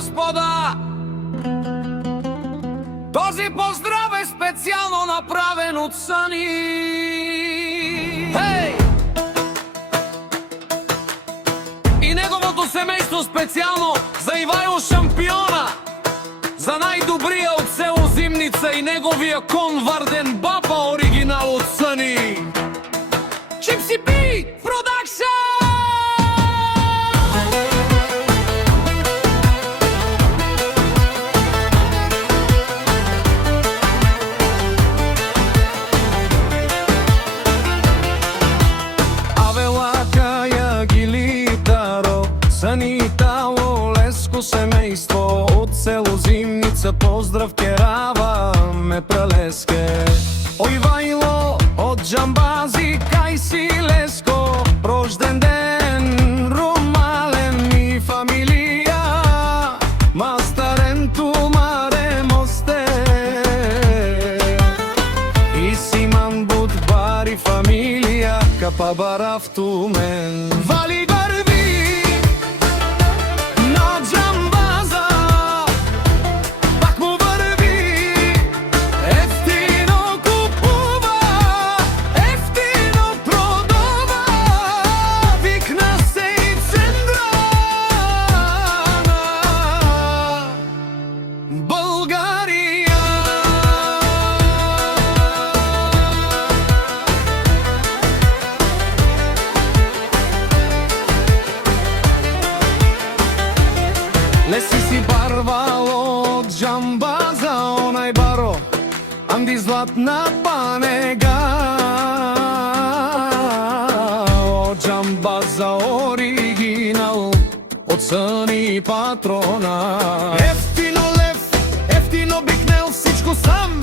господа. Този поздрав е специјално направен од Сани. Хеј! И неговото семејство специјално за Ивајло Шампиона, за најдобрија од село Зимница и неговија кон Варден Баба оригинал од Сани. Чипси Бит Продакшн! Санитало леско семејство од село Зимница, поздрав керава ме прелеске. Ој Вајло од Џамбази, кај си леско, рожден ден ромален и фамилија, мастарен тумаре мосте. И Симан Буд бари фамилија, капа барав тумен. Вали Леси си барвало од Џамбаза, онај баро, Анди златна панега. Од Џамбаза оригинал, од Сани патрона. Ефтино лев, ефтино бикнел, всичко сам,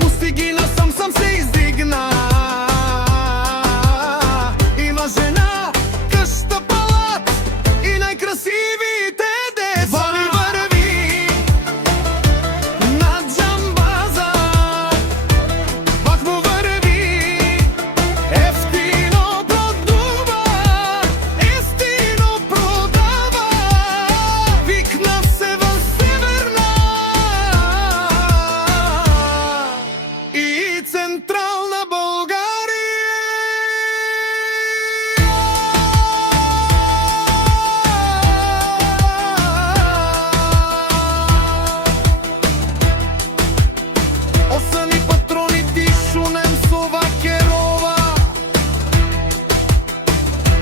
пусти ги насам, сам се издигна. Има жена, къща, палат и најкрасивите. Централна Българија. Осани патрони ти шунем со вакерова,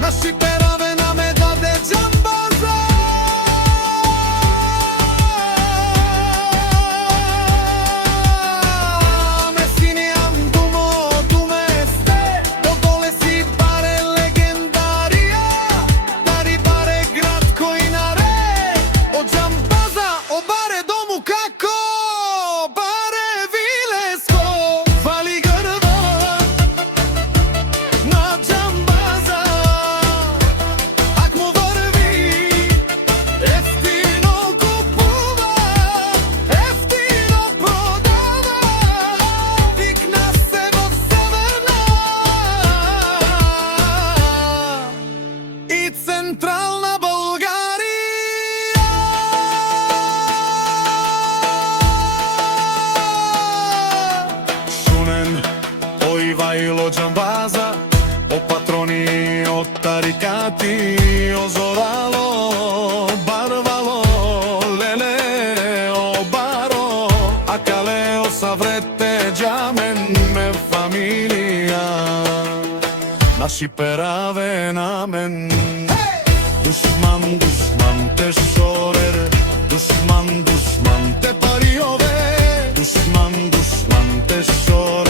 наши пераве наме даде Џамбаза. Централна Българија. Шунен, ој Вајло Џамбаза, о патрони, о тарикати, о зорало, барвало, леле, о баро, а кале о саврете џамен ме фамилија, наши пераве намен. Душман, душман те шорер, душман, душман те париове, душман, душман те шорер.